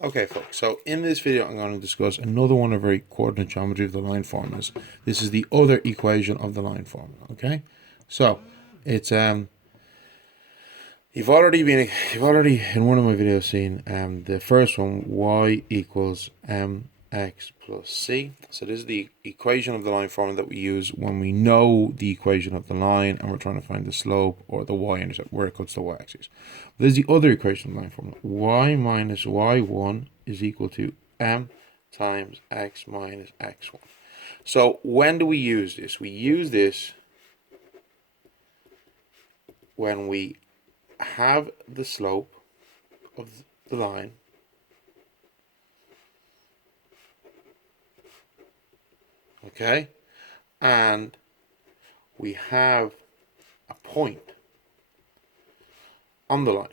Okay, folks, so in this video I'm going to discuss another one of our coordinate geometry of the line formulas. This is the other equation of the line formula, okay? So, it's you've already in one of my videos seen the first one, y equals mx plus c. So this is the equation of the line formula that we use when we know the equation of the line and we're trying to find the slope or the y-intercept where it cuts the y-axis. There's the other equation of the line formula. Y minus y1 is equal to m times x minus x1. So when do we use this? We use this when we have the slope of the line okay, and we have a point on the line.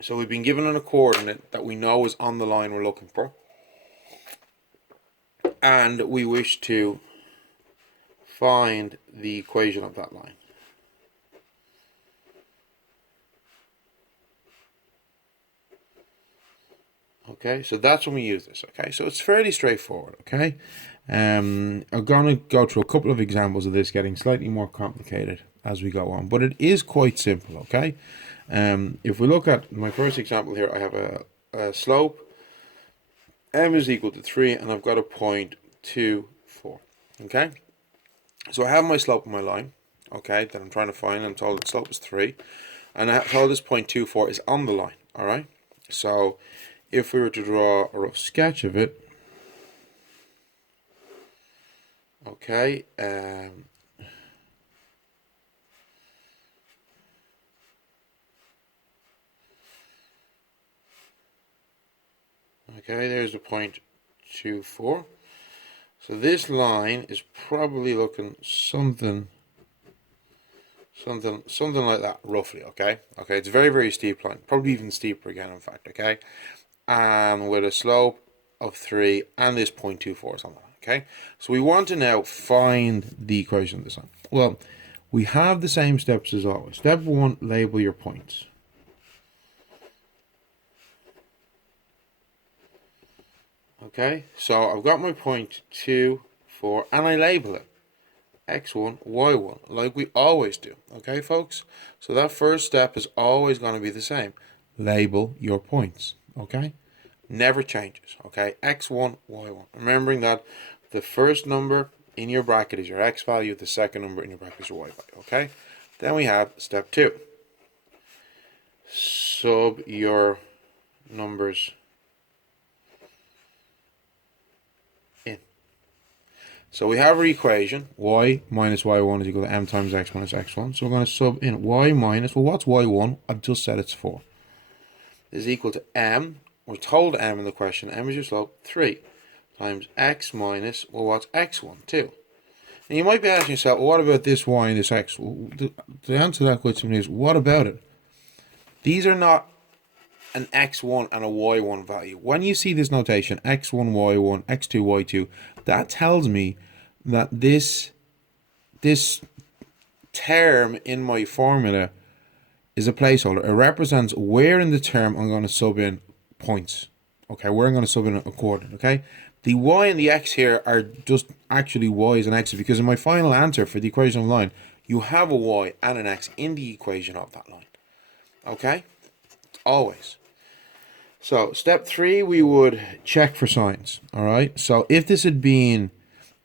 So we've been given a coordinate that we know is on the line we're looking for, and we wish to find the equation of that line. Okay, so that's when we use this. Okay, so it's fairly straightforward. Okay, I'm going to go through a couple of examples of this getting slightly more complicated as we go on, but it is quite simple. Okay, if we look at my first example here, I have a slope m is equal to 3, and I've got a point 2, 4. Okay, so I have my slope on my line. Okay, that I'm trying to find. I'm told the slope is 3, and I'm told this point 2, 4 is on the line. All right, so if we were to draw a rough sketch of it, okay, okay, there's the point 2, 4. So this line is probably looking something like that, roughly. Okay, it's a very, very steep line, probably even steeper again, in fact. Okay, and with a slope of 3 and this 0.24 or something. Okay, so we want to now find the equation of this line. Well, we have the same steps as always. Step 1, label your points. Okay, so I've got my point 2, 4, and I label it x1, y1, like we always do. Okay, folks? So that first step is always going to be the same. Label your points. Okay? Never changes. Okay? x1, y1. Remembering that the first number in your bracket is your x value, the second number in your bracket is your y value. Okay? Then we have step 2. Sub your numbers in. So we have our equation, y minus y1 is equal to m times x minus x1. So we're going to sub in y minus, well, what's y1? I've just said it's 4. Is equal to m. We're told m in the question. M is your slope, 3 times x minus, well, what's x1? 2. And you might be asking yourself, well, what about this y and this x? Well, the answer to that question is, what about it? These are not an x1 and a y1 value. When you see this notation, x1, y1, x2, y2, that tells me that this term in my formula is a placeholder. It represents where in the term I'm going to sub in points. Okay, where I'm going to sub in a coordinate. Okay, the y and the x here are just actually y's and x's, because in my final answer for the equation of the line, you have a y and an x in the equation of that line. Okay, always. So step 3, we would check for signs. All right, so if this had been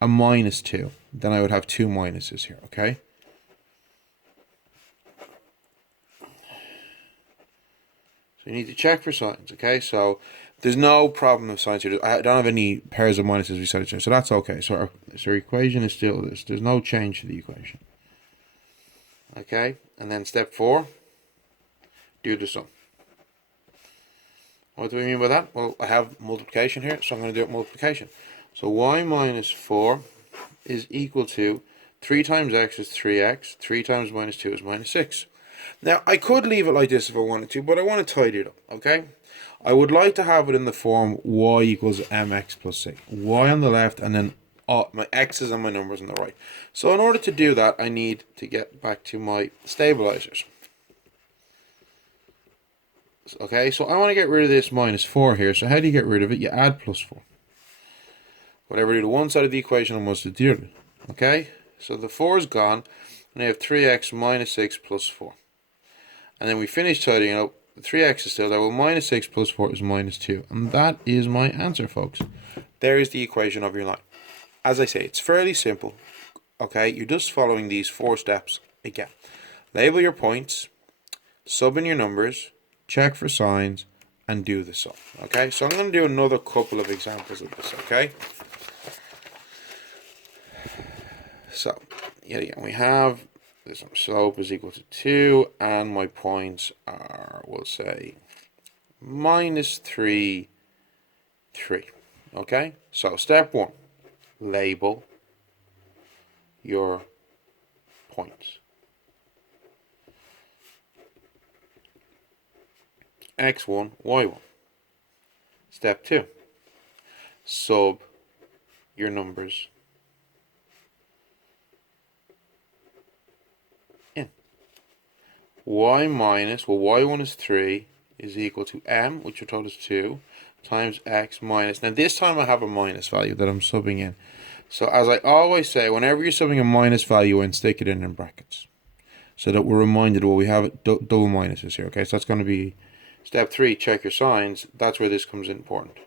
a minus 2, then I would have 2 minuses here. Okay, so you need to check for signs. Okay, so there's no problem with signs here. I don't have any pairs of minuses beside each other, so that's okay. So our equation is still this. There's no change to the equation. Okay, and then step 4, do the sum. What do we mean by that? Well, I have multiplication here, so I'm going to do it multiplication. So y minus 4 is equal to 3 times x is 3x, 3 times minus 2 is minus 6. Now, I could leave it like this if I wanted to, but I want to tidy it up, okay? I would like to have it in the form y equals mx plus c. Y on the left, and then my x's and my numbers on the right. So in order to do that, I need to get back to my stabilizers. Okay, so I want to get rid of this minus 4 here. So how do you get rid of it? You add plus 4. Whatever you do to one side of the equation, I must do the other. Okay, so the 4 is gone, and I have 3x minus 6 plus 4. And then we finish tidying up. The 3x is still there. Well, minus 6 plus 4 is minus 2. And that is my answer, folks. There is the equation of your line. As I say, it's fairly simple. Okay, you're just following these 4 steps again. Label your points, sub in your numbers, check for signs, and do the sum. Okay, so I'm going to do another couple of examples of this. Okay, so yet again we have this slope is equal to 2, and my points are, we'll say, minus 3, 3. Okay, so step 1, label your points. X1, Y1. Step 2, sub your numbers in. Y minus, well, Y1 is 3, is equal to M, which we're told is 2, times X minus. Now this time I have a minus value that I'm subbing in. So as I always say, whenever you're subbing a minus value in, stick it in brackets, so that we're reminded, well, we have double minuses here. Okay, so that's going to be step 3, check your signs. That's where this comes in important.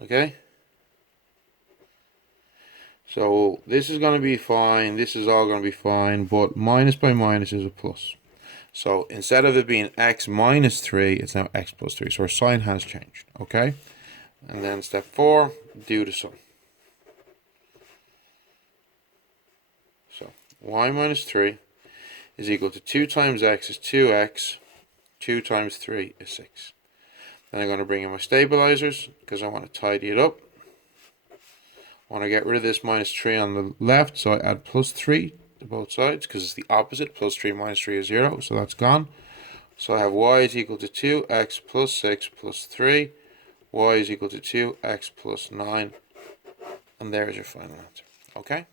Okay? So this is going to be fine. This is all going to be fine. But minus by minus is a plus. So instead of it being x minus 3, it's now x plus 3. So our sign has changed. Okay? And then step 4, do the sum. So y minus 3 is equal to 2 times x is 2x. 2 times 3 is 6. Then I'm going to bring in my stabilizers because I want to tidy it up. I want to get rid of this minus 3 on the left, so I add plus 3 to both sides because it's the opposite. Plus 3 minus 3 is 0, so that's gone. So I have y is equal to 2x plus 6 plus 3. Y is equal to 2x plus 9. And there's your final answer. Okay?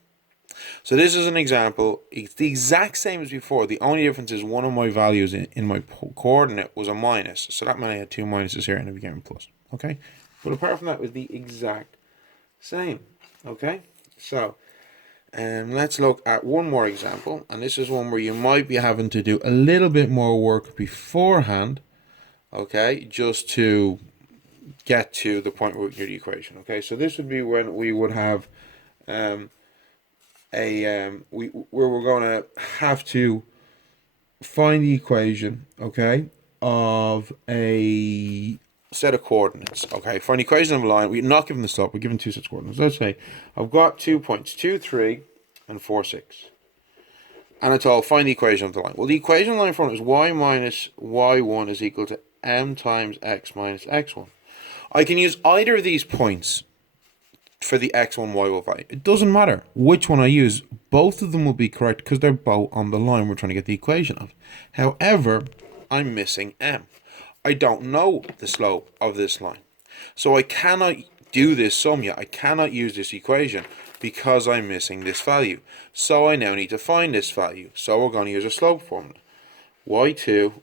So this is an example. It's the exact same as before. The only difference is one of my values in my coordinate was a minus. So that meant I had 2 minuses here and it became a plus. Okay? But apart from that, it was the exact same. Okay? So, let's look at one more example. And this is one where you might be having to do a little bit more work beforehand. Okay? Just to get to the point where we get the equation. Okay? So this would be when we would have where we're going to have to find the equation, okay, of a set of coordinates. Okay, for an equation of a line, we're not given the slope, we're given 2 sets of coordinates. Let's say I've got 2 points, 2, 3, and 4, 6. And it's all find the equation of the line. Well, the equation of the line front is y minus y1 is equal to m times x minus x1. I can use either of these points for the x1, y1 value. It doesn't matter which one I use. Both of them will be correct because they're both on the line we're trying to get the equation of. However, I'm missing m. I don't know the slope of this line. So I cannot do this sum yet. I cannot use this equation because I'm missing this value. So I now need to find this value. So we're going to use a slope formula. y2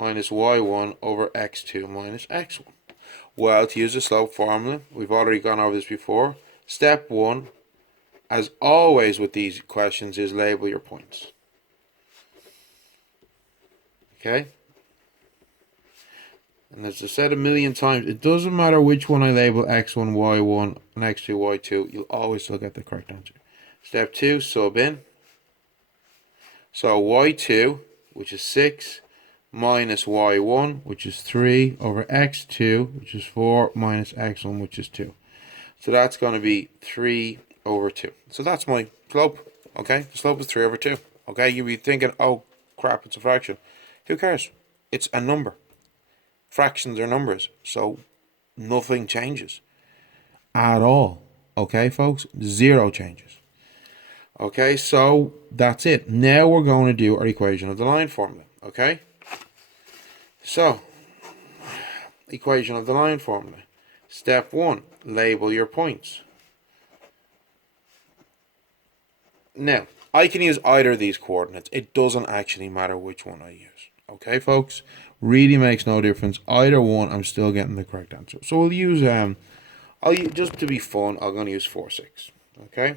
minus y1 over x2 minus x1. Well, to use the slope formula, we've already gone over this before. Step 1, as always with these questions, is label your points. Okay? And as I said a million times, it doesn't matter which one I label x1, y1, and x2, y2, you'll always still get the correct answer. Step 2, sub in. So y2, which is 6, minus y1, which is 3, over x2, which is 4, minus x1, which is 2. So that's going to be 3 over 2. So that's my slope. Okay, the slope is 3 over 2. Okay, you'll be thinking, oh crap, it's a fraction. Who cares? It's a number. Fractions are numbers, so nothing changes at all. Okay, folks, 0 changes. Okay, so that's it. Now we're going to do our equation of the line formula. Okay. So, equation of the line formula. Step 1, label your points. Now, I can use either of these coordinates. It doesn't actually matter which one I use. Okay, folks? Really makes no difference. Either one, I'm still getting the correct answer. So we'll use, just to be fun, I'm going to use 4, 6. Okay?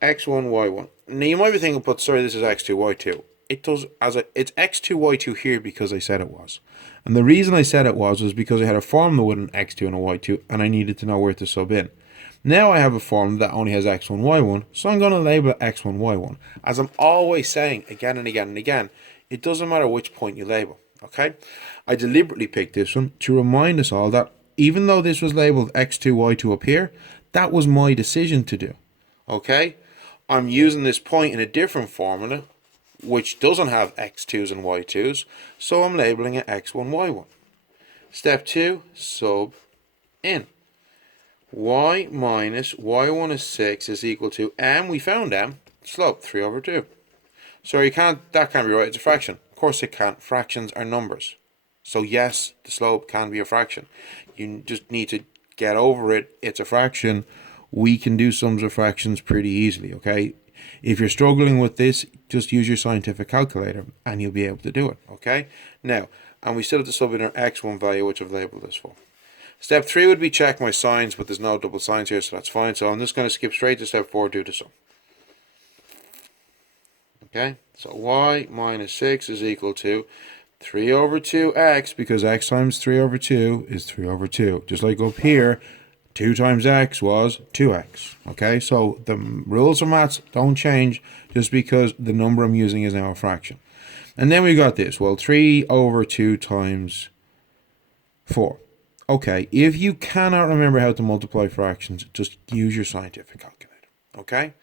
X1, Y1. Now you might be thinking, but sorry, this is X2, Y2. It's X2, Y2 here because I said it was. And the reason I said it was because I had a formula with an X2 and a Y2, and I needed to know where to sub in. Now I have a formula that only has X1, Y1, so I'm going to label it X1, Y1. As I'm always saying again and again and again, it doesn't matter which point you label, okay? I deliberately picked this one to remind us all that even though this was labeled X2, Y2 up here, that was my decision to do, okay? I'm using this point in a different formula, which doesn't have X2s and Y2s, so I'm labeling it X1, Y1. Step 2, sub in. Y minus Y1 is 6 is equal to M, we found M, slope 3 over 2. So that can't be right, it's a fraction. Of course it can't, fractions are numbers. So yes, the slope can be a fraction. You just need to get over it, it's a fraction. We can do sums of fractions pretty easily, okay? If you're struggling with this, just use your scientific calculator and you'll be able to do it, okay? Now, and we still have to sub in our X1 value, which I've labeled this for. Step 3 would be check my signs, but there's no double signs here, so that's fine. So I'm just going to skip straight to step 4, do the sum. Okay, so y minus 6 is equal to 3 over 2x, because x times 3 over 2 is 3 over 2. Just like up here, 2 times x was 2x. Okay, so the rules of maths don't change just because the number I'm using is now a fraction. And then we got this. Well, 3 over 2 times 4. Okay, if you cannot remember how to multiply fractions, just use your scientific calculator, okay?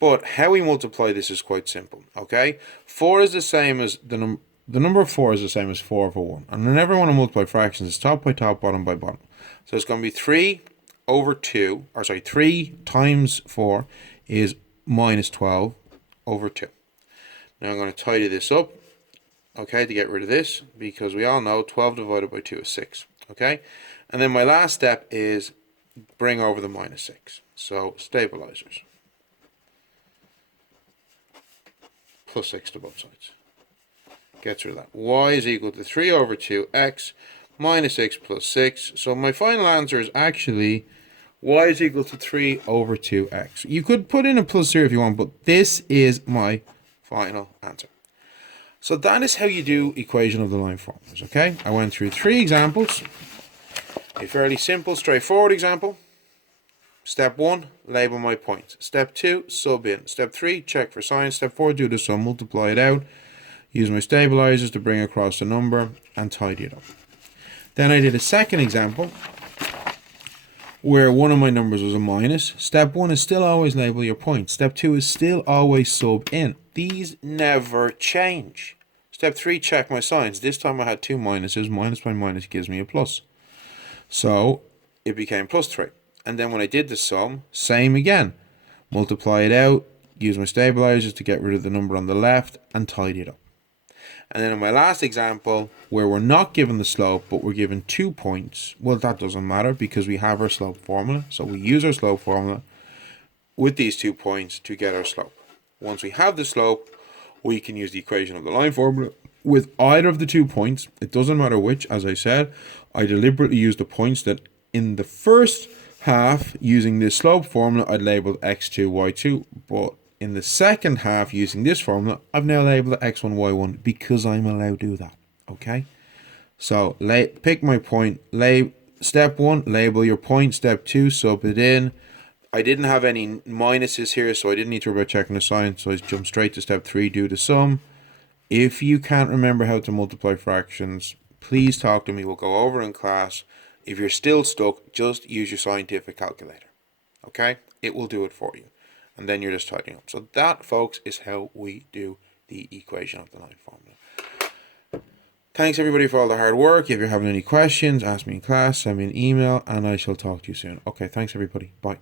But how we multiply this is quite simple, okay? 4 is the same as, the number 4 is the same as 4 over 1. And whenever I want to multiply fractions, it's top by top, bottom by bottom. So it's going to be 3 times 4 is minus 12 over 2. Now I'm going to tidy this up, okay, to get rid of this, because we all know 12 divided by 2 is 6. Okay, and then my last step is bring over the minus 6. So stabilizers. Plus 6 to both sides. Gets rid of that. Y is equal to 3 over 2x minus 6 plus 6. So my final answer is actually y is equal to 3 over 2x. You could put in a plus here if you want, but this is my final answer. So that is how you do equation of the line formulas, okay? I went through 3 examples. A fairly simple, straightforward example. Step 1, label my points. Step 2, sub in. Step 3, check for signs. Step 4, do the sum, multiply it out. Use my stabilizers to bring across the number and tidy it up. Then I did a second example where one of my numbers was a minus. Step 1 is still always label your points. Step 2 is still always sub in. These never change. Step 3, check my signs. This time I had 2 minuses. Minus by minus gives me a plus. So it became plus 3. And then when I did the sum, same again. Multiply it out, use my stabilizers to get rid of the number on the left, and tidy it up. And then in my last example, where we're not given the slope, but we're given 2 points, well, that doesn't matter because we have our slope formula. So we use our slope formula with these 2 points to get our slope. Once we have the slope, we can use the equation of the line formula with either of the 2 points. It doesn't matter which, as I said. I deliberately used the points that in the first half, using this slope formula, I'd labeled x2, y2, but in the second half, using this formula, I've now labeled it x1, y1 because I'm allowed to do that, okay? So, pick my point. Step 1, label your point. Step 2, sub it in. I didn't have any minuses here, so I didn't need to worry about checking the sign, so I jumped straight to step 3, do the sum. If you can't remember how to multiply fractions, please talk to me. We'll go over in class. If you're still stuck, just use your scientific calculator, okay? It will do it for you. And then you're just tidying up. So that, folks, is how we do the equation of the line formula. Thanks, everybody, for all the hard work. If you're having any questions, ask me in class, send me an email, and I shall talk to you soon. Okay, thanks, everybody. Bye.